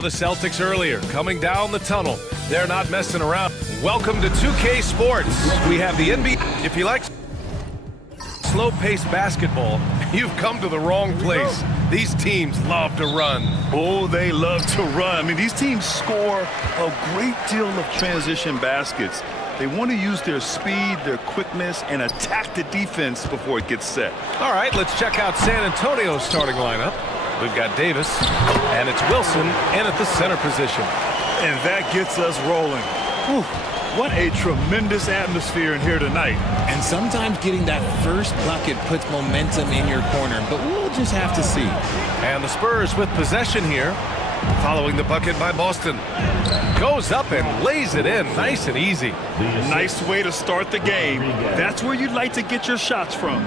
The Celtics earlier, coming down the tunnel. They're not messing around. Welcome to 2K Sports. We have the NBA. If you like slow-paced basketball, you've come to the wrong place. These teams love to run. Oh, they love to run. I mean, these teams score a great deal of transition baskets. They want to use their speed, their quickness, and attack the defense before it gets set. All right, let's check out San Antonio's starting lineup. We've got Davis, and it's Wilson in at the center position. And that gets us rolling. Whew, what a tremendous atmosphere in here tonight. And sometimes getting that first bucket puts momentum in your corner, but we'll just have to see. And the Spurs with possession here, following the bucket by Boston. Goes up and lays it in, nice and easy. Nice way to start the game. That's where you'd like to get your shots from.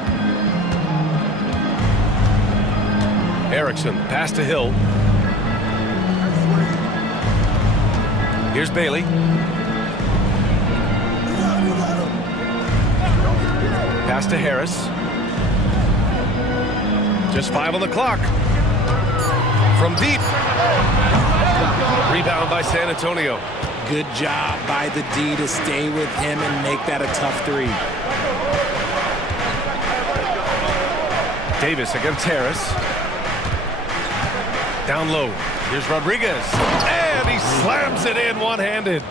Erickson, pass to Hill. Here's Bailey. Pass to Harris. Just 5 on the clock. From deep. Rebound by San Antonio. Good job by the D to stay with him and make that a tough three. Davis against Harris. Down low. Here's Rodriguez. And he slams it in one-handed.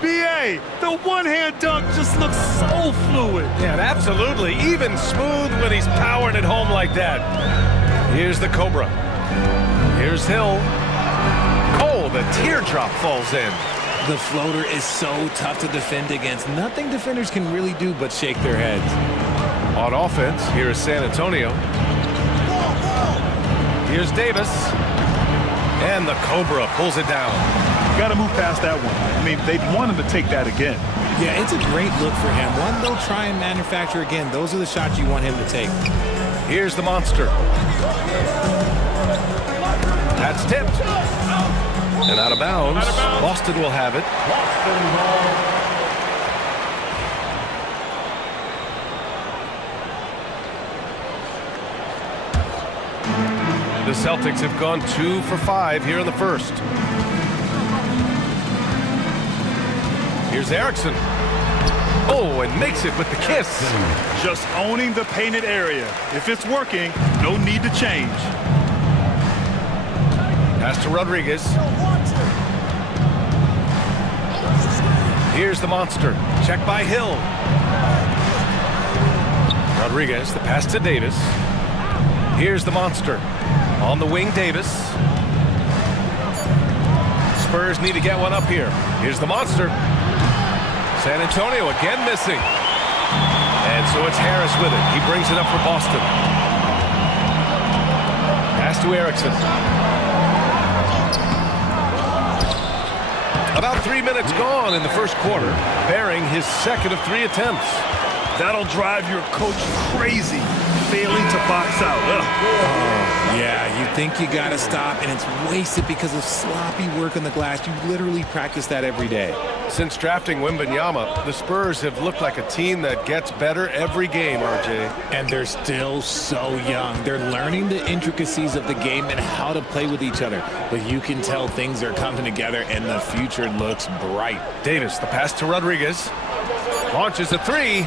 B.A., the one-hand dunk just looks so fluid. Yeah, absolutely. Even smooth when he's powering it home like that. Here's the Cobra. Here's Hill. Oh, the teardrop falls in. The floater is so tough to defend against. Nothing defenders can really do but shake their heads. On offense, here is San Antonio. Here's Davis. And the Cobra pulls it down. You got to move past that one. I mean, they'd want him to take that again. Yeah, it's a great look for him. One they'll try and manufacture again. Those are the shots you want him to take. Here's the monster. That's tipped. And out of bounds. Boston will have it. The Celtics have gone 2 for 5 here in the first. Here's Erickson. Oh, and makes it with the kiss. Just owning the painted area. If it's working, no need to change. Pass to Rodriguez. Here's the monster. Check by Hill. Rodriguez, the pass to Davis. Here's the monster. On the wing, Davis. Spurs need to get one up here. Here's the monster. San Antonio again missing. And so it's Harris with it. He brings it up for Boston. Pass to Erickson. About 3 minutes gone in the first quarter, bearing his second of 3 attempts. That'll drive your coach crazy, failing to box out. Yeah, you think you got to stop, and it's wasted because of sloppy work on the glass. You literally practice that every day. Since drafting Wembanyama, the Spurs have looked like a team that gets better every game, RJ. And they're still so young. They're learning the intricacies of the game and how to play with each other. But you can tell things are coming together, and the future looks bright. Davis, the pass to Rodriguez. Launches a 3.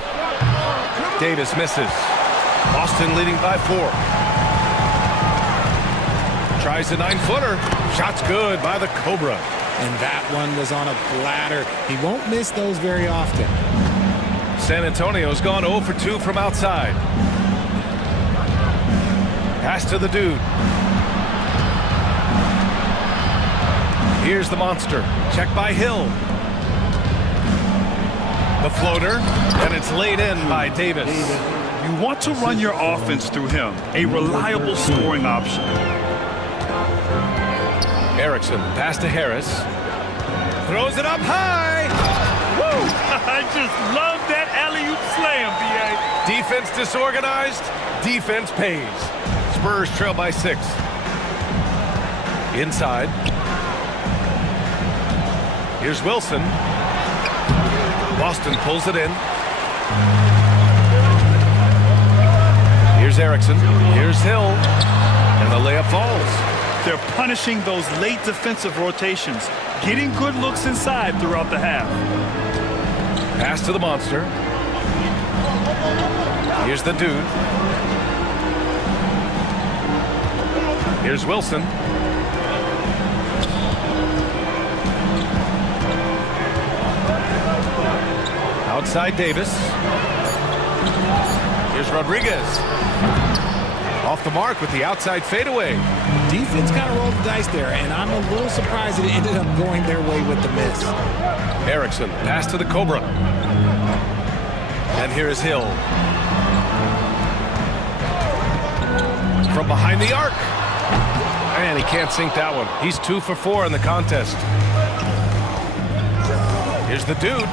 Davis misses. Boston leading by 4. Tries a 9-footer. Shot's good by the Cobra. And that one was on a platter. He won't miss those very often. San Antonio's gone 0 for 2 from outside. Pass to the dude. Here's the monster. Check by Hill. The floater, and it's laid in by Davis. You want to run your offense through him, a reliable scoring option. Erickson, pass to Harris. Throws it up high. Woo! I just love that alley-oop slam, B.A. Defense disorganized, defense pays. Spurs trail by 6. Inside. Here's Wilson. Boston pulls it in. Here's Erickson. Here's Hill. And the layup falls. They're punishing those late defensive rotations, getting good looks inside throughout the half. Pass to the monster. Here's the dude. Here's Wilson. Outside Davis. Here's Rodriguez. Off the mark with the outside fadeaway. Defense kind of rolled the dice there, and I'm a little surprised it ended up going their way with the miss. Erickson, pass to the Cobra. And here is Hill. From behind the arc. And he can't sink that one. He's 2 for 4 in the contest. Here's the dude.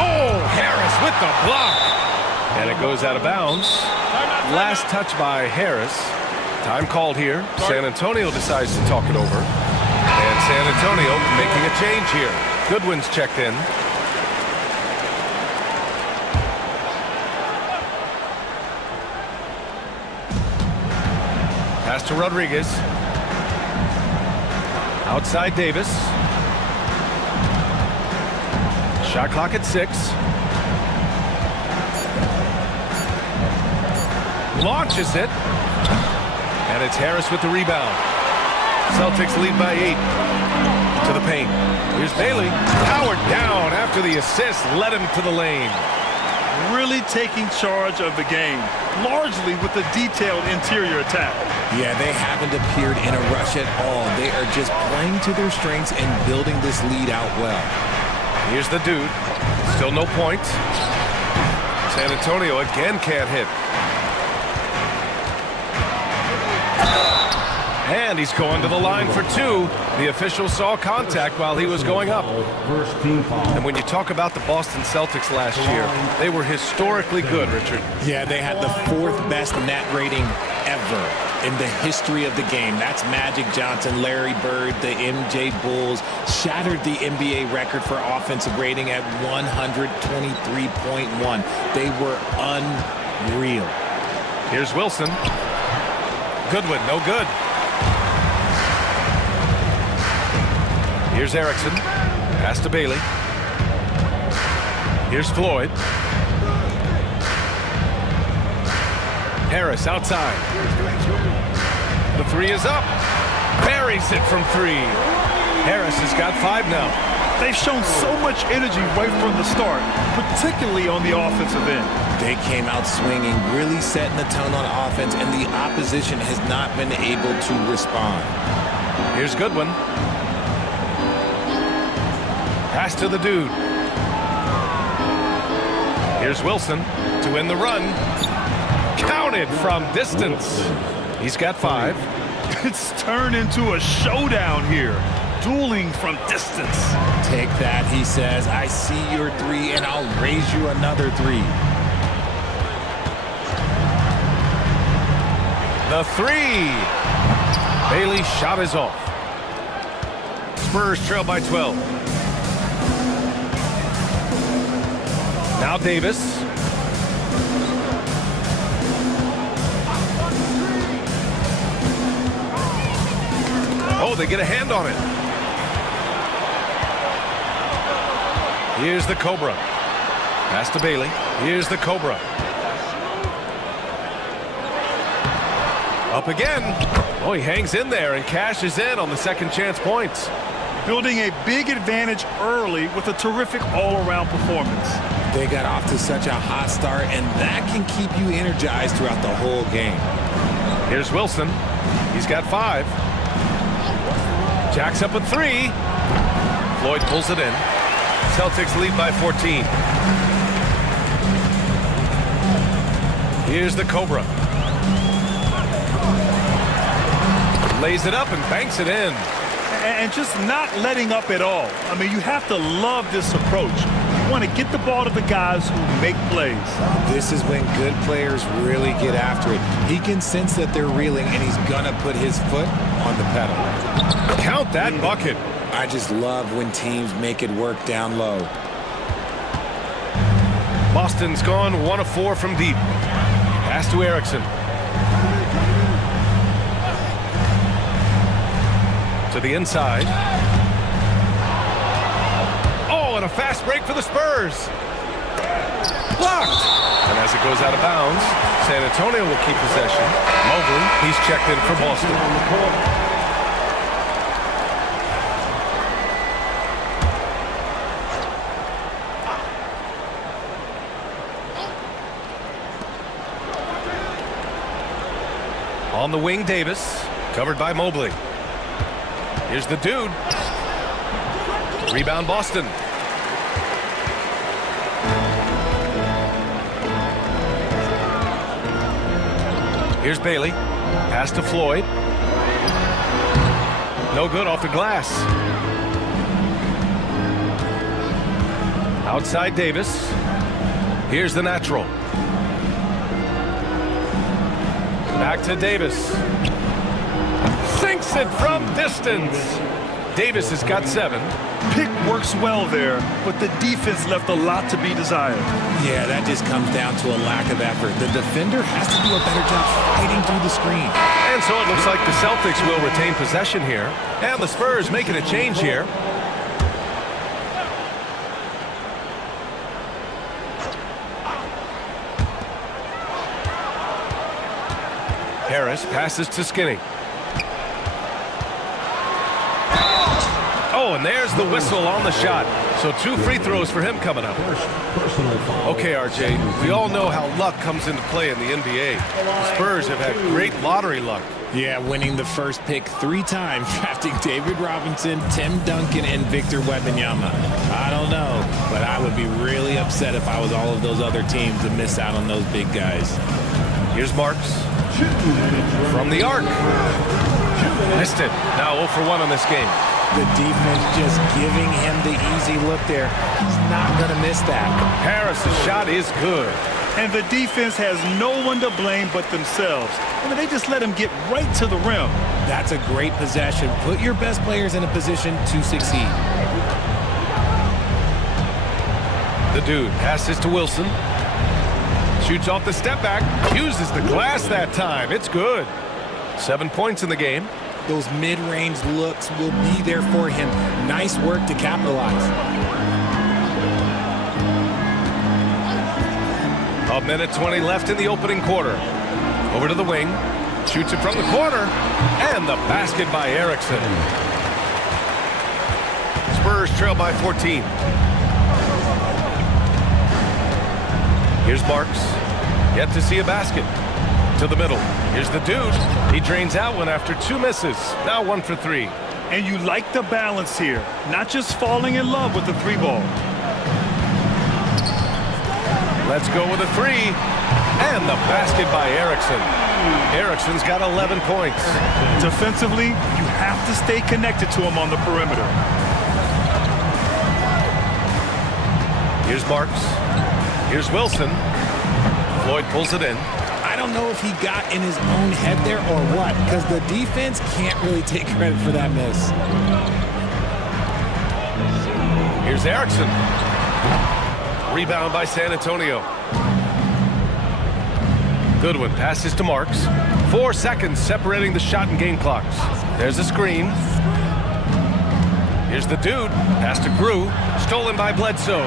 Oh, Harris with the block. And it goes out of bounds. Last touch by Harris. Time called here. San Antonio decides to talk it over. And San Antonio making a change here. Goodwin's checked in. Pass to Rodriguez. Outside Davis. Shot clock at 6. Launches it. And it's Harris with the rebound. Celtics lead by 8. To the paint. Here's Bailey. Powered down after the assist led him to the lane. Really taking charge of the game, largely with the detailed interior attack. Yeah, they haven't appeared in a rush at all. They are just playing to their strengths and building this lead out well. Here's the dude. Still no points. San Antonio again can't hit. And he's going to the line for 2. The official saw contact while he was going up. And when you talk about the Boston Celtics last year, they were historically good, Richard. Yeah, they had the 4th best net rating ever in the history of the game. That's Magic Johnson, Larry Bird, the MJ Bulls. Shattered the NBA record for offensive rating at 123.1. They were unreal. Here's Wilson. Goodwin, no good. Here's Erickson. Pass to Bailey. Here's Floyd. Harris outside. The 3 is up. Buries it from 3. Harris has got 5 now. They've shown so much energy right from the start, particularly on the offensive end. They came out swinging, really setting the tone on offense, and the opposition has not been able to respond. Here's Goodwin. Pass to the dude. Here's Wilson to win the run. Counted from distance. He's got 5. It's turned into a showdown here. Dueling from distance. Take that, he says. I see your 3, and I'll raise you another 3. The 3. Bailey's shot is off. Spurs trail by 12. Now Davis. Oh, they get a hand on it. Here's the Cobra. Pass to Bailey. Here's the Cobra. Up again. Oh, he hangs in there and cashes in on the second chance points. Building a big advantage early with a terrific all-around performance. They got off to such a hot start, and that can keep you energized throughout the whole game. Here's Wilson. He's got 5. Jacks up a 3. Floyd pulls it in. Celtics lead by 14. Here's the Cobra. Lays it up and banks it in. And just not letting up at all. I mean, you have to love this approach. You want to get the ball to the guys who make plays. This is when good players really get after it. He can sense that they're reeling, and he's going to put his foot on the pedal. Count that bucket. I just love when teams make it work down low. Boston's gone 1 of 4 from deep. Pass to Erickson. To the inside. Oh, and a fast break for the Spurs. Blocked. And as it goes out of bounds, San Antonio will keep possession. Mobley, he's checked in for Boston. On the wing, Davis, covered by Mobley. Here's the dude. Rebound, Boston. Here's Bailey. Pass to Floyd. No good off the glass. Outside Davis. Here's the natural. Back to Davis. Sinks it from distance. Davis has got 7. Pick works well there, but the defense left a lot to be desired. Yeah, that just comes down to a lack of effort. The defender has to do a better job fighting through the screen. And so it looks like the Celtics will retain possession here. And the Spurs making a change here. Harris passes to Skinny. Oh, and there's the whistle on the shot. So 2 free throws for him coming up. Okay, RJ, we all know how luck comes into play in the NBA. The Spurs have had great lottery luck. Yeah, winning the first pick 3 times, drafting David Robinson, Tim Duncan, and Victor Wembanyama. I don't know, but I would be really upset if I was all of those other teams to miss out on those big guys. Here's Marks. From the arc. Missed it. Now 0 for 1 on this game. The defense just giving him the easy look there. He's not going to miss that. Harris' shot is good. And the defense has no one to blame but themselves. I mean, they just let him get right to the rim. That's a great possession. Put your best players in a position to succeed. The dude passes to Wilson. Shoots off the step back. Uses the glass that time. It's good. 7 points in the game. Those mid-range looks will be there for him. Nice work to capitalize. A minute 20 left in the opening quarter. Over to the wing. Shoots it from the corner. And the basket by Erickson. Spurs trail by 14. Here's Marks. Yet to see a basket. To the middle. Here's the dude. He drains out one after 2 misses. Now 1 for 3. And you like the balance here. Not just falling in love with the 3 ball. Let's go with a 3. And the basket by Erickson. Erickson's got 11 points. Defensively, you have to stay connected to him on the perimeter. Here's Marks. Here's Wilson. Floyd pulls it in. I don't know if he got in his own head there or what, because the defense can't really take credit for that miss. Here's Erickson. Rebound by San Antonio. Goodwin passes to Marks. 4 seconds separating the shot and game clocks. There's a screen. Here's the dude. Pass to Grew. Stolen by Bledsoe.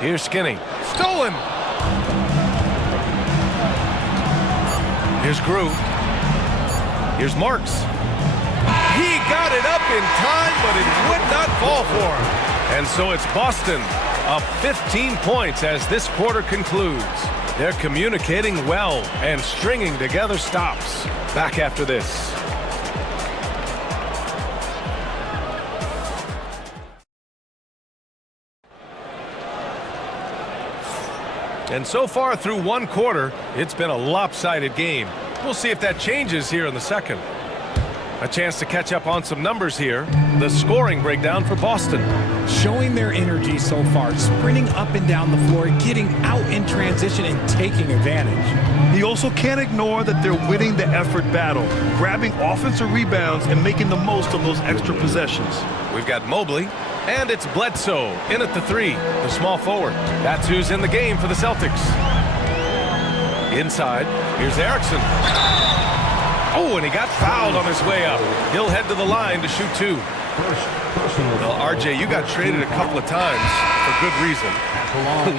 Here's Skinny. Stolen. Here's Grew. Here's Marks. He got it up in time, but it would not fall for him. And so it's Boston up 15 points as this quarter concludes. They're communicating well and stringing together stops. Back after this. And so far through 1 quarter, it's been a lopsided game. We'll see if that changes here in the second. A chance to catch up on some numbers here. The scoring breakdown for Boston. Showing their energy so far, sprinting up and down the floor, getting out in transition and taking advantage. You also can't ignore that they're winning the effort battle, grabbing offensive rebounds and making the most of those extra possessions. We've got Mobley, and it's Bledsoe in at the 3, the small forward. That's who's in the game for the Celtics. Inside, here's Erickson. Oh, and he got fouled on his way up. He'll head to the line to shoot 2. Well, RJ, you got traded a couple of times for good reason.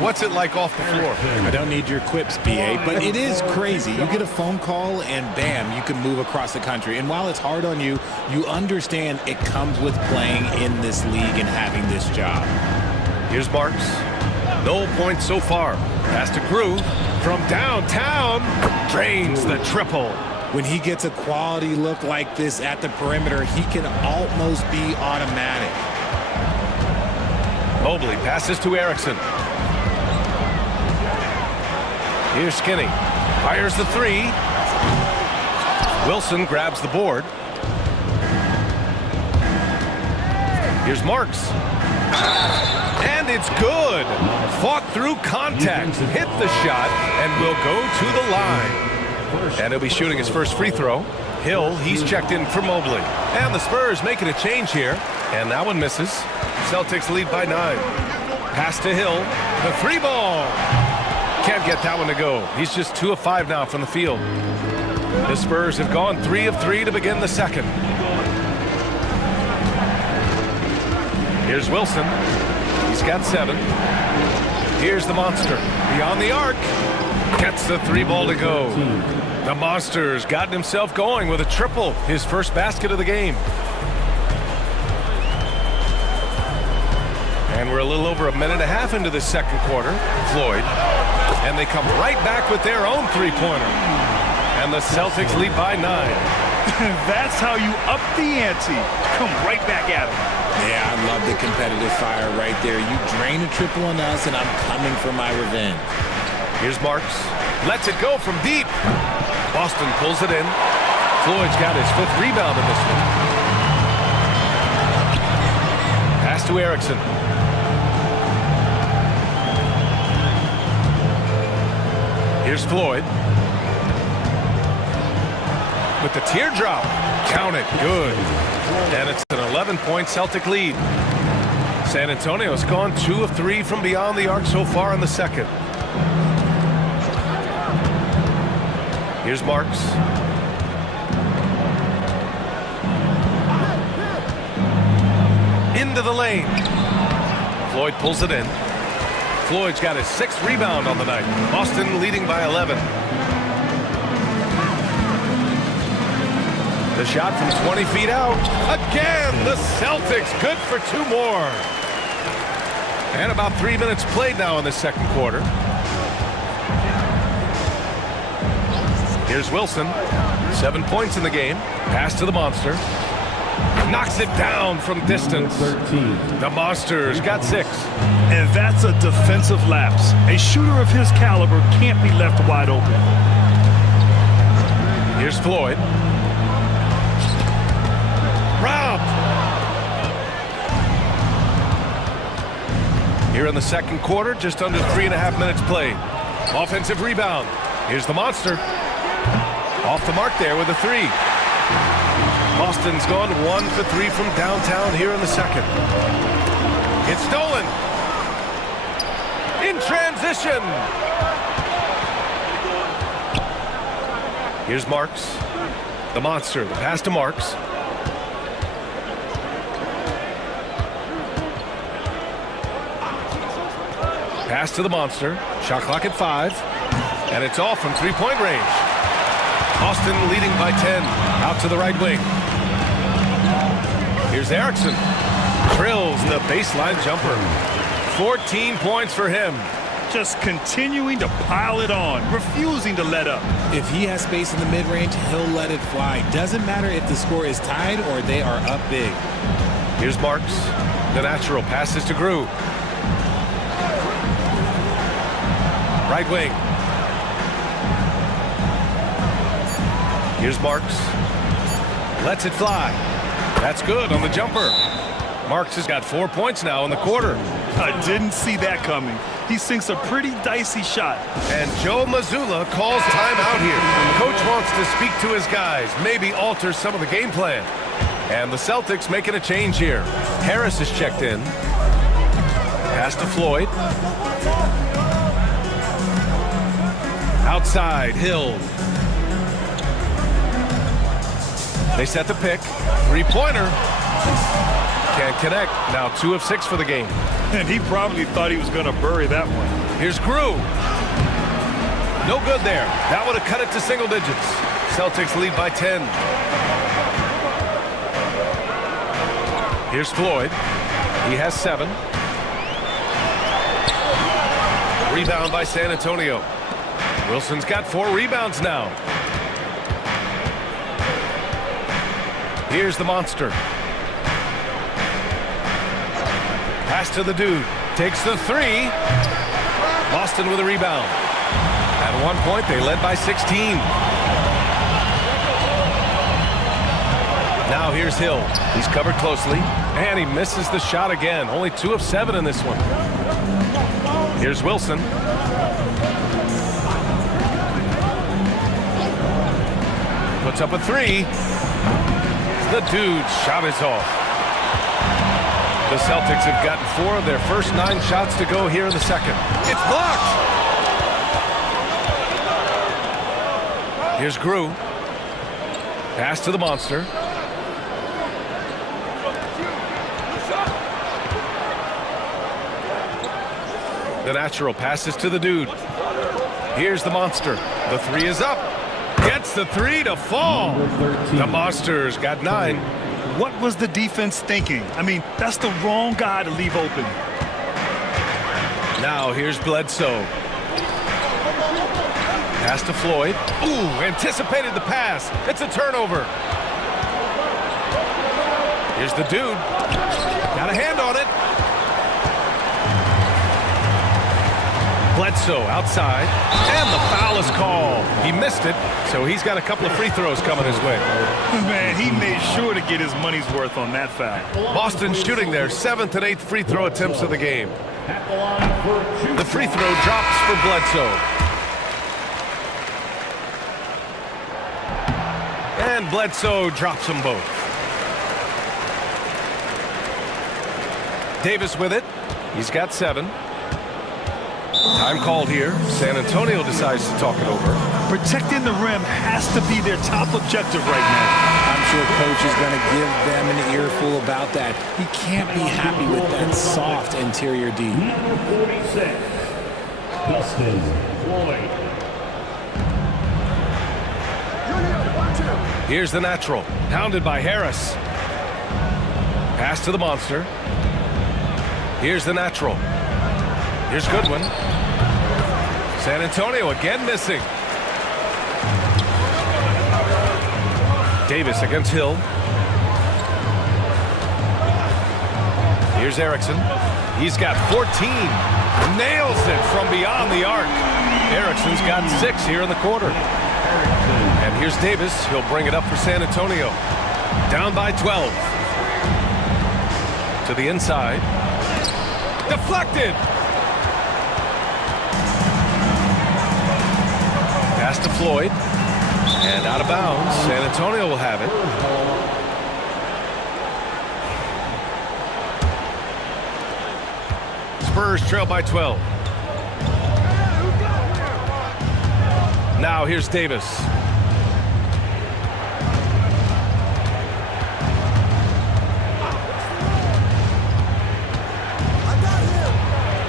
What's it like off the floor? I don't need your quips, BA, but it is crazy. You get a phone call and bam, you can move across the country. And while it's hard on you, you understand it comes with playing in this league and having this job. Here's Marks. No points so far. Pass to Crew from downtown. Drains the triple. When he gets a quality look like this at the perimeter, he can almost be automatic. Mobley passes to Erickson. Here's Skinny. Fires the 3. Wilson grabs the board. Here's Marks. And it's good. Fought through contact. Hit the shot and will go to the line. And he'll be shooting his first free throw. Hill, he's checked in for Mobley. And the Spurs making a change here. And that one misses. Celtics lead by 9. Pass to Hill. The 3 ball. Can't get that one to go. He's just 2 of 5 now from the field. The Spurs have gone 3 of 3 to begin the second. Here's Wilson. He's got 7. Here's the monster. Beyond the arc. Gets the 3 ball to go. The Monster's gotten himself going with a triple. His first basket of the game. And we're a little over a minute and a half into the second quarter. Floyd. And they come right back with their own 3-pointer. And the Celtics lead by 9. That's how you up the ante. Come right back at him. Yeah, I love the competitive fire right there. You drain a triple on us, and I'm coming for my revenge. Here's Marks. Lets it go from deep. Boston pulls it in. Floyd's got his 5th rebound in this one. Pass to Erickson. Here's Floyd. With the teardrop. Count it. Good. And it's an 11-point Celtic lead. San Antonio's gone 2 of 3 from beyond the arc so far in the second. Here's Marks. Into the lane. Floyd pulls it in. Floyd's got his 6th rebound on the night. Boston leading by 11. The shot from 20 feet out. Again, the Celtics good for 2 more. And about 3 minutes played now in the second quarter. Here's Wilson. 7 points in the game. Pass to the Monster. Knocks it down from distance. 13. The Monster's got 6. And that's a defensive lapse. A shooter of his caliber can't be left wide open. Here's Floyd. Robbed. Here in the second quarter, just under 3.5 minutes played. Offensive rebound. Here's the Monster. Off the mark there with a 3. Boston's gone 1 for 3 from downtown here in the second. It's stolen. In transition. Here's Marks. The Monster. The pass to Marks. Pass to the Monster. Shot clock at 5. And it's off from 3-point range. Boston leading by 10. Out to the right wing. Here's Erickson. Drills the baseline jumper. 14 points for him. Just continuing to pile it on. Refusing to let up. If he has space in the mid-range, he'll let it fly. Doesn't matter if the score is tied or they are up big. Here's Marks. The natural passes to Grew. Right wing. Here's Marks. Lets it fly. That's good on the jumper. Marks has got 4 points now in the quarter. I didn't see that coming. He sinks a pretty dicey shot. And Joe Mazzulla calls timeout here. Coach wants to speak to his guys, maybe alter some of the game plan. And the Celtics making a change here. Harris is checked in. Pass to Floyd. Outside, Hill. They set the pick. Three-pointer. Can't connect. Now 2 of 6 for the game. And he probably thought he was going to bury that one. Here's Grew. No good there. That would have cut it to single digits. Celtics lead by 10. Here's Floyd. He has 7. Rebound by San Antonio. Wilson's got 4 rebounds now. Here's the monster. Pass to the dude. Takes the 3. Boston with a rebound. At one point, they led by 16. Now here's Hill. He's covered closely, and he misses the shot again. Only 2 of 7 in this one. Here's Wilson. Puts up a 3. The dude's shot is off. The Celtics have gotten 4 of their first 9 shots to go here in the second. It's blocked! Here's Grew. Pass to the monster. The natural passes to the dude. Here's the monster. The 3 is up. Gets the 3 to fall. The monster's got 9. What was the defense thinking? I mean, that's the wrong guy to leave open. Now here's Bledsoe. Pass to Floyd. Ooh, anticipated the pass. It's a turnover. Here's the dude. Got a hand on it. Bledsoe outside, and the foul is called. He missed it, so he's got a couple of free throws coming his way. Man, he made sure to get his money's worth on that foul. Boston shooting their 7th and 8th free throw attempts of the game. The free throw drops for Bledsoe. And Bledsoe drops them both. Davis with it. He's got 7. Time called here. San Antonio decides to talk it over. Protecting the rim has to be their top objective right now. I'm sure coach is going to give them an earful about that. He can't be happy with that soft interior D. Number 46, Dustin Floyd. Here's the natural. Hounded by Harris. Pass to the monster. Here's the natural. Here's Goodwin. San Antonio again missing. Davis against Hill. Here's Erickson. He's got 14. Nails it from beyond the arc. Erickson's got 6 here in the quarter. And here's Davis. He'll bring it up for San Antonio. Down by 12. To the inside. Deflected. Pass to Floyd. And out of bounds. San Antonio will have it. Spurs trail by 12. Now here's Davis.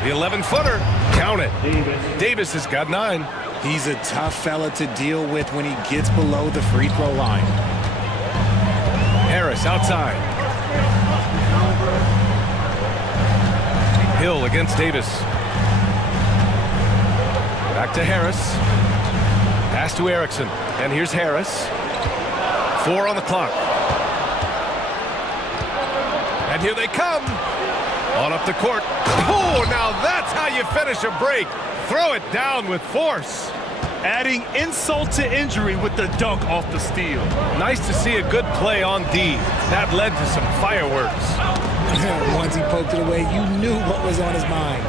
The 11-footer. Count it. Davis has got 9. He's a tough fella to deal with when he gets below the free throw line. Harris outside. Hill against Davis. Back to Harris. Pass to Erickson. And here's Harris. 4 on the clock. And here they come. On up the court. Oh, now that's how you finish a break. Throw it down with force. Adding insult to injury with the dunk off the steal. Nice to see a good play on D. That led to some fireworks. Once he poked it away, you knew what was on his mind.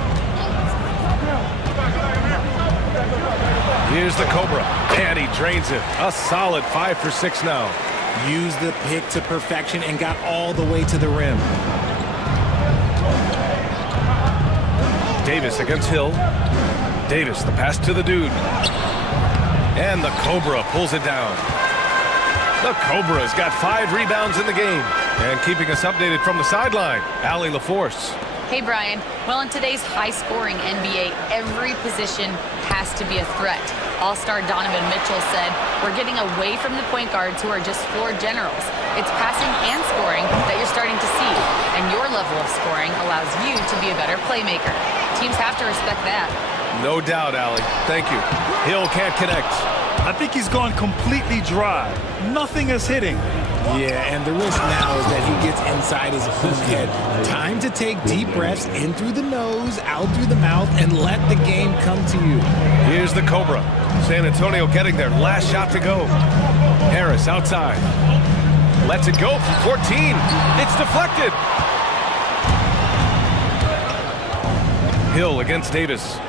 Here's the Cobra. And he drains it. A solid 5 for 6 now. Used the pick to perfection and got all the way to the rim. Davis against Hill. Davis, the pass to the dude. And the Cobra pulls it down. The Cobra's got 5 rebounds in the game. And keeping us updated from the sideline, Allie LaForce. Hey, Brian. Well, in today's high-scoring NBA, every position has to be a threat. All-star Donovan Mitchell said, "We're getting away from the point guards who are just floor generals. It's passing and scoring that you're starting to see, and your level of scoring allows you to be a better playmaker. Teams have to respect that." No doubt, Allie. Thank you. Hill can't connect. I think he's gone completely dry. Nothing is hitting. Yeah, and the risk now is that he gets inside his own head. Time to take deep breaths in through the nose, out through the mouth, and let the game come to you. Here's the Cobra. San Antonio getting their last shot to go. Harris outside. Lets it go from 14. It's deflected. Hill against Davis.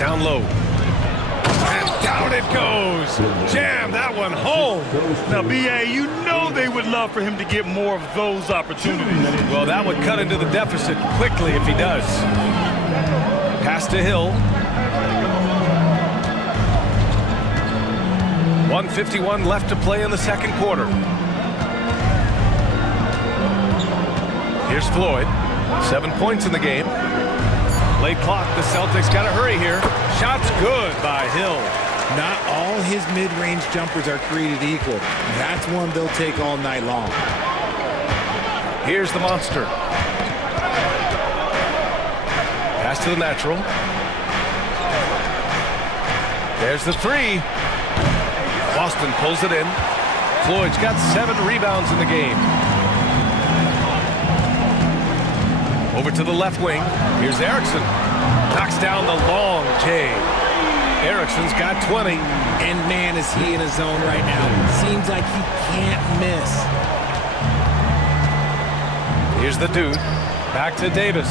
Down low. And down it goes. Jam that one home. Now, B.A., you know they would love for him to get more of those opportunities. Well, that would cut into the deficit quickly if he does. Pass to Hill. 1:51 left to play in the second quarter. Here's Floyd. 7 points in the game. Late clock. The Celtics got to hurry here. Shot's good by Hill. Not all his mid-range jumpers are created equal. That's one they'll take all night long. Here's the monster. Pass to the natural. There's the 3. Boston pulls it in. Floyd's got 7 rebounds in the game. Over to the left wing. Here's Erickson. Knocks down the long J. Erickson's got 20. And man, is he in a zone right now. Seems like he can't miss. Here's the dude. Back to Davis.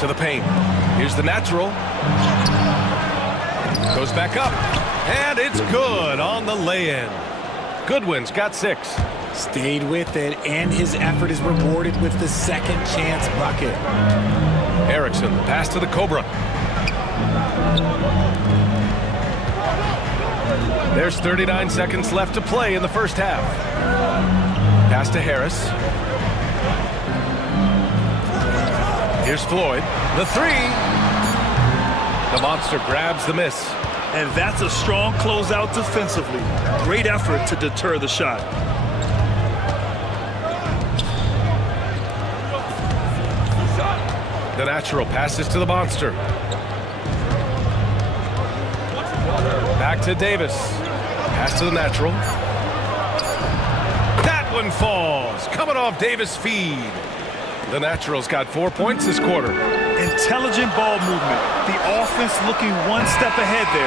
To the paint. Here's the natural. Goes back up. And it's good on the lay-in. Goodwin's got 6. Stayed with it, and his effort is rewarded with the second chance bucket. Erickson, pass to the Cobra. There's 39 seconds left to play in the first half. Pass to Harris. Here's Floyd. The 3. The monster grabs the miss. And that's a strong closeout defensively. Great effort to deter the shot. The natural passes to the monster. Back to Davis. Pass to the natural. That one falls. Coming off Davis' feed. The natural's got 4 points this quarter. Intelligent ball movement. The offense looking one step ahead there.